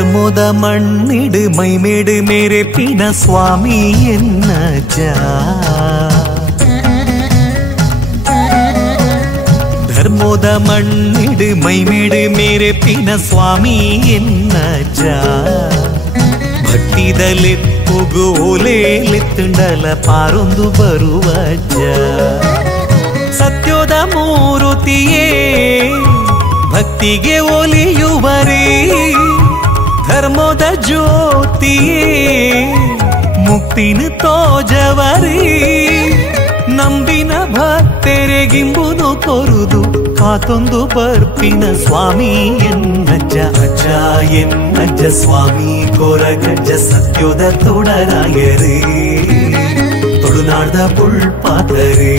ಧರ್ಮದ ಮಣ್ಣಿಡು ಮೈಮೇಡು ಮೇರೆ ಪಿನ ಸ್ವಾಮಿ ಎನ್ನಜ್ಜ ಧರ್ಮದ ಮಣ್ಣಿಡು ಮೈಮೇಡು ಮೇರೆ ಪಿನ ಸ್ವಾಮಿ ಎನ್ನಜ್ಜ ಭಕ್ತಿದಲೆಪ್ಪುಗು ಓಲೇಲೆತ್ತುಂಡಲ ಪಾರೊಂದು ಬರುವಜ್ಜ ಸತ್ಯದ ಮೂರುತಿಯೇ ಭಕ್ತಿಗೆ ಒಲಿಯುವರೇ ಧರ್ಮದ ಜ್ಯೋತಿಯೇ ಮುಕ್ತಿನ ತೋಜವರೇ ನಂಬಿನ ಭಕ್ತರೆಗಿಂಬುನು ಕೊರುದು ಕಾತೊಂದು ಬರ್ಪಿನ ಸ್ವಾಮಿ ಎನ್ನಜ್ಜ ಅಜ್ಜ ಎನ್ನಜ್ಜ ಸ್ವಾಮಿ ಕೊರಗಜ್ಜ ಸತ್ಯದ ತೊಡರಾಯರೇ ತೊಡುನಾಡ್ದ ಪುಳ್ಪಾತರೇ